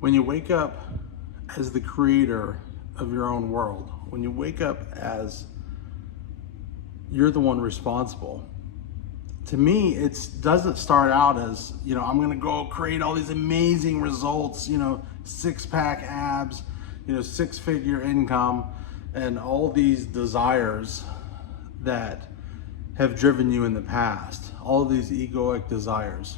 When you wake up as the creator of your own world, when you wake up as you're the one responsible, to me, it doesn't start out as, I'm gonna go create all these amazing results, six-pack abs, six-figure income, and all these desires that have driven you in the past, all of these egoic desires.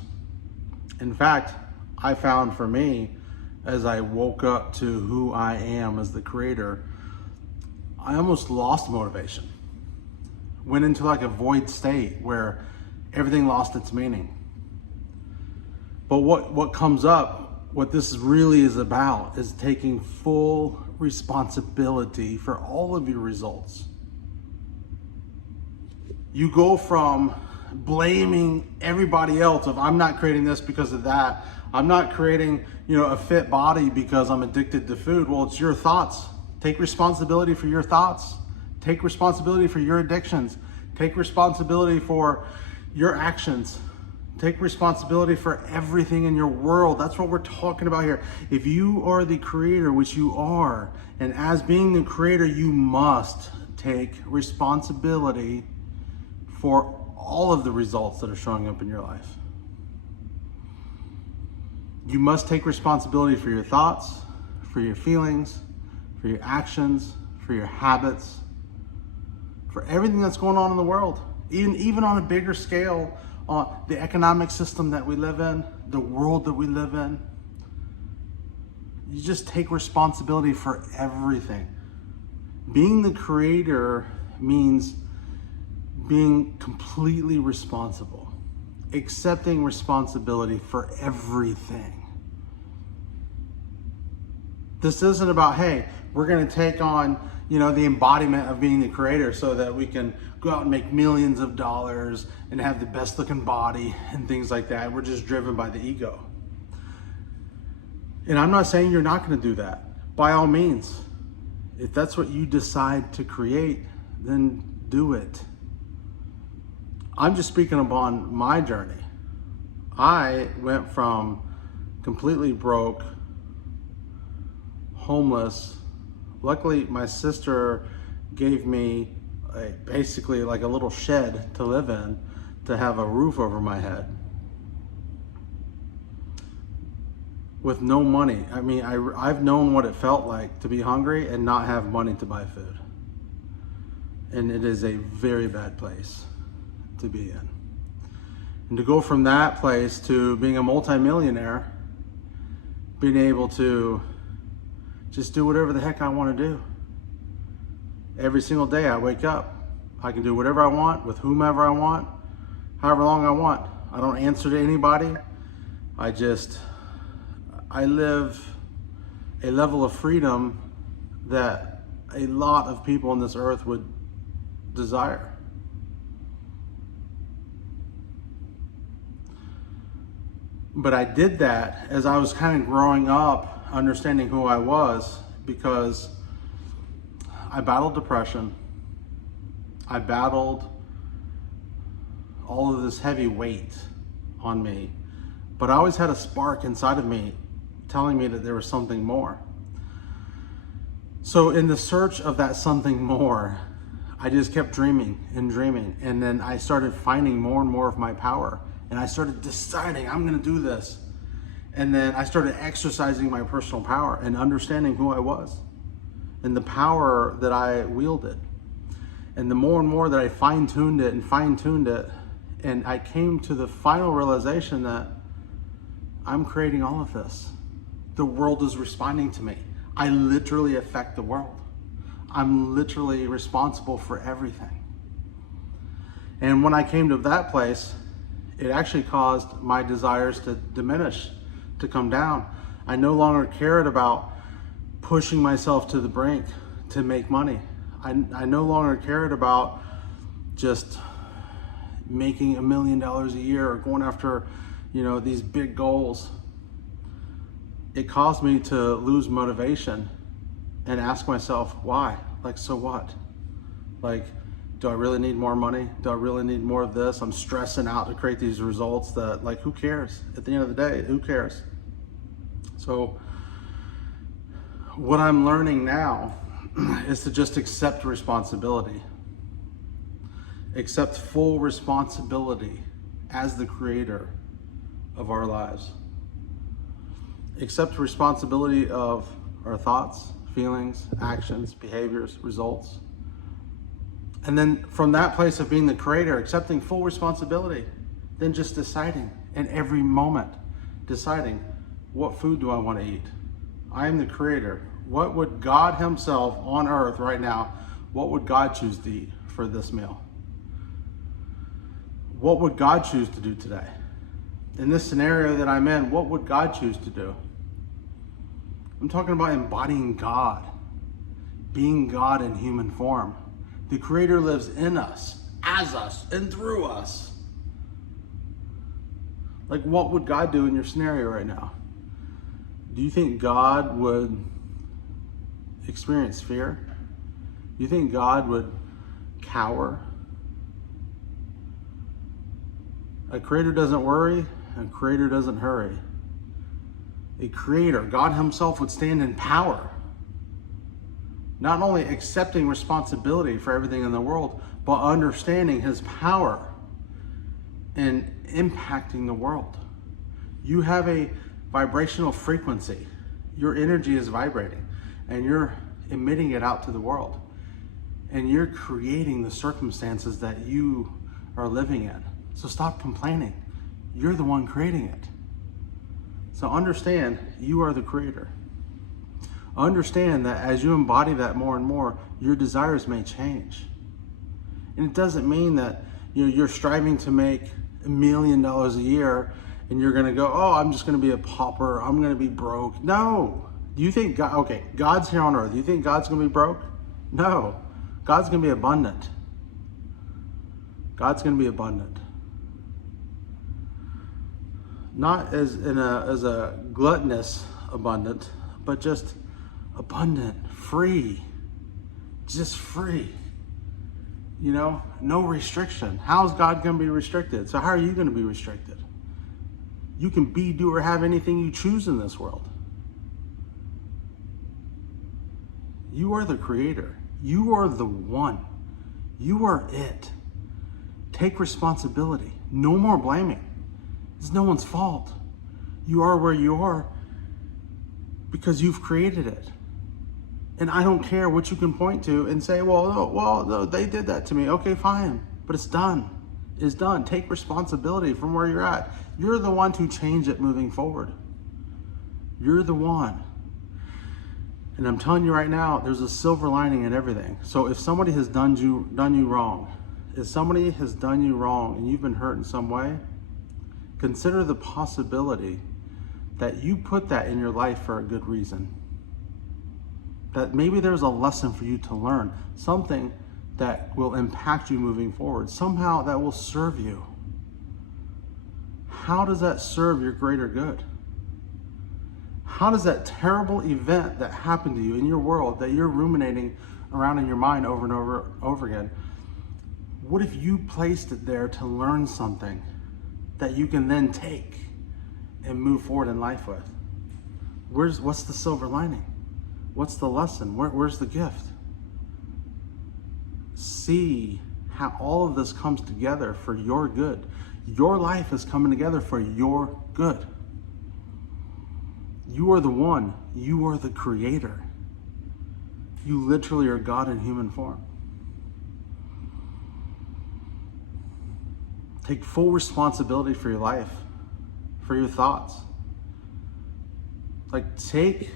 In fact, I found for me, as I woke up to who I am as the creator, I almost lost motivation. Went into like a void state where everything lost its meaning. But what comes up, what this really is about, is taking full responsibility for all of your results. You go from blaming everybody else of, I'm not creating this because of that. I'm not creating, a fit body because I'm addicted to food. Well, it's your thoughts. Take responsibility for your thoughts. Take responsibility for your addictions. Take responsibility for your actions. Take responsibility for everything in your world. That's what we're talking about here. If you are the creator, which you are, and as being the creator, you must take responsibility for all of the results that are showing up in your life. You must take responsibility for your thoughts, for your feelings, for your actions, for your habits, for everything that's going on in the world. Even on a bigger scale, on the economic system that we live in, the world that we live in. You just take responsibility for everything. Being the creator means being completely responsible, accepting responsibility for everything. This isn't about, hey, we're going to take on, the embodiment of being the creator so that we can go out and make millions of dollars and have the best looking body and things like that. We're just driven by the ego. And I'm not saying you're not going to do that. By all means, if that's what you decide to create, then do it. I'm just speaking upon my journey. I went from completely broke, homeless. Luckily, my sister gave me basically like a little shed to live in, to have a roof over my head. With no money. I mean, I've known what it felt like to be hungry and not have money to buy food. And it is a very bad place to be in. And to go from that place to being a multimillionaire, being able to just do whatever the heck I want to do. Every single day I wake up, I can do whatever I want with whomever I want, however long I want. I don't answer to anybody. I live a level of freedom that a lot of people on this earth would desire. But I did that as I was kind of growing up, understanding who I was, because I battled depression. I battled all of this heavy weight on me, but I always had a spark inside of me telling me that there was something more. So in the search of that something more, I just kept dreaming and dreaming. And then I started finding more and more of my power. And I started deciding, I'm gonna do this. And then I started exercising my personal power and understanding who I was and the power that I wielded. And the more and more that I fine-tuned it, and I came to the final realization that I'm creating all of this. The world is responding to me. I literally affect the world. I'm literally responsible for everything. And when I came to that place, it actually caused my desires to diminish, to come down. I no longer cared about pushing myself to the brink to make money. I no longer cared about just making $1 million a year or going after, these big goals. It caused me to lose motivation and ask myself, why? So what? Do I really need more money? Do I really need more of this? I'm stressing out to create these results that, who cares? At the end of the day, who cares? So what I'm learning now is to just accept responsibility. Accept full responsibility as the creator of our lives. Accept responsibility of our thoughts, feelings, actions, behaviors, results. And then from that place of being the creator, accepting full responsibility, then just deciding in every moment, deciding, what food do I want to eat? I am the creator. What would God himself on earth right now, what would God choose to eat for this meal? What would God choose to do today? In this scenario that I'm in, what would God choose to do? I'm talking about embodying God, being God in human form. The Creator lives in us, as us, and through us. Like, what would God do in your scenario right now? Do you think God would experience fear? Do you think God would cower? A creator doesn't worry, a creator doesn't hurry. A creator, God himself, would stand in power, not only accepting responsibility for everything in the world, but understanding his power and impacting the world. You have a vibrational frequency. Your energy is vibrating and you're emitting it out to the world. And you're creating the circumstances that you are living in. So stop complaining. You're the one creating it. So understand you are the creator. Understand that as you embody that more and more, your desires may change. And it doesn't mean that you're striving to make $1 million a year and you're gonna go, oh, I'm just gonna be a pauper, I'm gonna be broke. No. Do you think God, okay, God's here on earth. Do you think God's gonna be broke? No. God's gonna be abundant. God's gonna be abundant. Not as a gluttonous abundant, but just abundant, free, just free. You know, no restriction. How is God going to be restricted? So how are you going to be restricted? You can be, do, or have anything you choose in this world. You are the creator. You are the one. You are it. Take responsibility. No more blaming. It's no one's fault. You are where you are because you've created it. And I don't care what you can point to and say, no, they did that to me. Okay, fine, but it's done. It's done. Take responsibility from where you're at. You're the one to change it moving forward. You're the one. And I'm telling you right now, there's a silver lining in everything. So if somebody has done you wrong, if somebody has done you wrong and you've been hurt in some way, consider the possibility that you put that in your life for a good reason. That maybe there's a lesson for you to learn, something that will impact you moving forward, somehow that will serve you. How does that serve your greater good? How does that terrible event that happened to you in your world that you're ruminating around in your mind over and over again, what if you placed it there to learn something that you can then take and move forward in life with? What's the silver lining? What's the lesson? Where's the gift? See how all of this comes together for your good. Your life is coming together for your good. You are the one. You are the creator. You literally are God in human form. Take full responsibility for your life, for your thoughts. Like take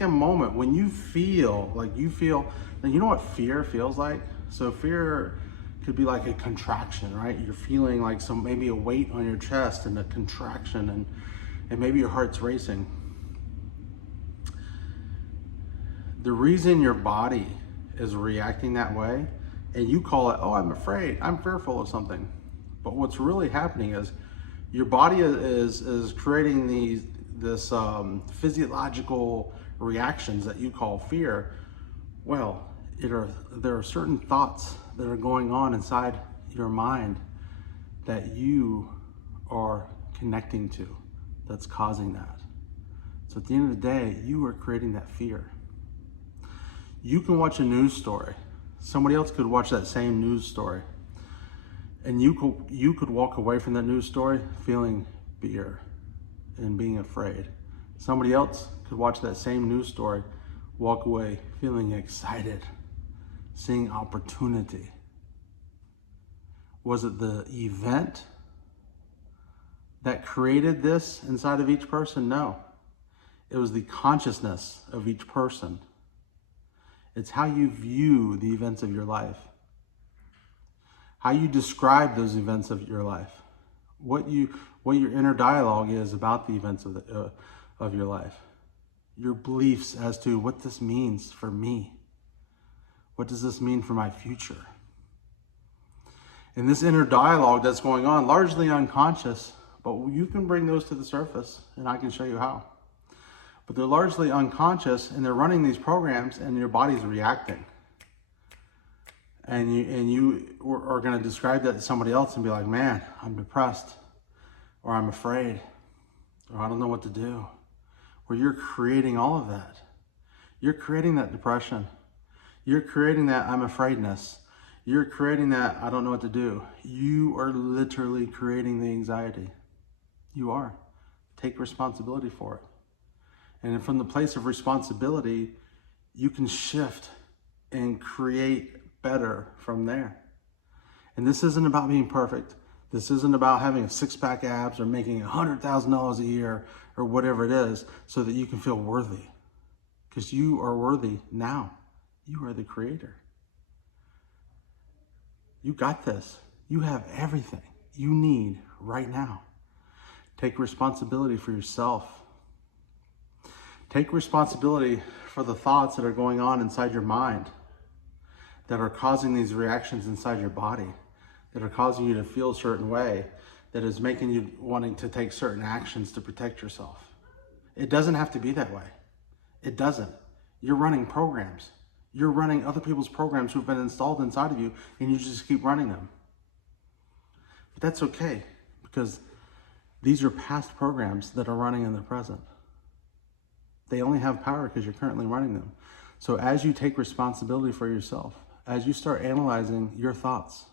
a moment when you feel, you know what fear feels like? So fear could be like a contraction, right? You're feeling like maybe a weight on your chest and a contraction and maybe your heart's racing. The reason your body is reacting that way, and you call it, oh, I'm afraid, I'm fearful of something. But what's really happening is your body is creating this physiological reactions that you call fear. Well, there are certain thoughts that are going on inside your mind that you are connecting to that's causing that. So at the end of the day, you are creating that fear. You can watch a news story. Somebody else could watch that same news story. And you could walk away from that news story feeling fear and being afraid. Somebody else could watch that same news story, walk away feeling excited, seeing opportunity. Was it the event that created this inside of each person? No. It was the consciousness of each person. It's how you view the events of your life, how you describe those events of your life, what your inner dialogue is about the events of your life, your beliefs as to what this means for me. What does this mean for my future? And this inner dialogue that's going on, largely unconscious, but you can bring those to the surface, and I can show you how. But they're largely unconscious, and they're running these programs, and your body's reacting. And you are going to describe that to somebody else and be like, man, I'm depressed, or I'm afraid, or I don't know what to do. Where you're creating all of that. You're creating that depression. You're creating that I'm afraidness. You're creating that I don't know what to do. You are literally creating the anxiety. You are. Take responsibility for it. And from the place of responsibility, you can shift and create better from there. And this isn't about being perfect. This isn't about having a six-pack abs or making $100,000 a year or whatever it is so that you can feel worthy. Because you are worthy now. You are the creator. You got this. You have everything you need right now. Take responsibility for yourself. Take responsibility for the thoughts that are going on inside your mind, that are causing these reactions inside your body, that are causing you to feel a certain way, that is making you wanting to take certain actions to protect yourself. It doesn't have to be that way. It doesn't. You're running programs. You're running other people's programs who've been installed inside of you, and you just keep running them. But that's okay, because these are past programs that are running in the present. They only have power because you're currently running them. So as you take responsibility for yourself, as you start analyzing your thoughts,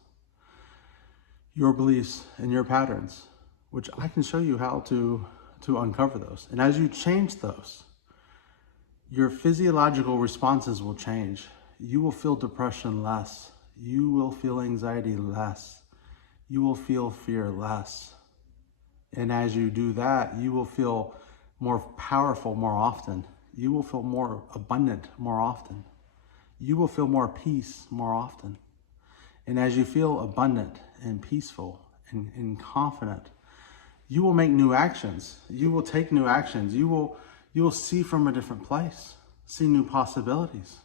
your beliefs, and your patterns, which I can show you how to uncover those. And as you change those, your physiological responses will change. You will feel depression less. You will feel anxiety less. You will feel fear less. And as you do that, you will feel more powerful more often. You will feel more abundant more often. You will feel more peace more often. And as you feel abundant and peaceful and confident, you will make new actions. You will take new actions. You will see from a different place, see new possibilities.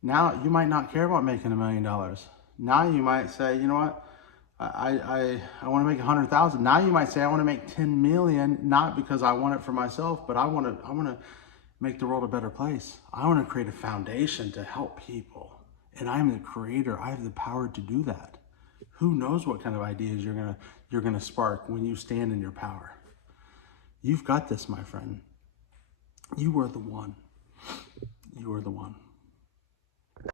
Now, you might not care about making $1 million. Now you might say, you know what? I want to make 100,000. Now you might say, I want to make 10 million, not because I want it for myself, but I want to make the world a better place. I want to create a foundation to help people. And I'm the creator. I have the power to do that. Who knows what kind of ideas you're gonna spark when you stand in your power. You've got this, my friend. You are the one. You are the one.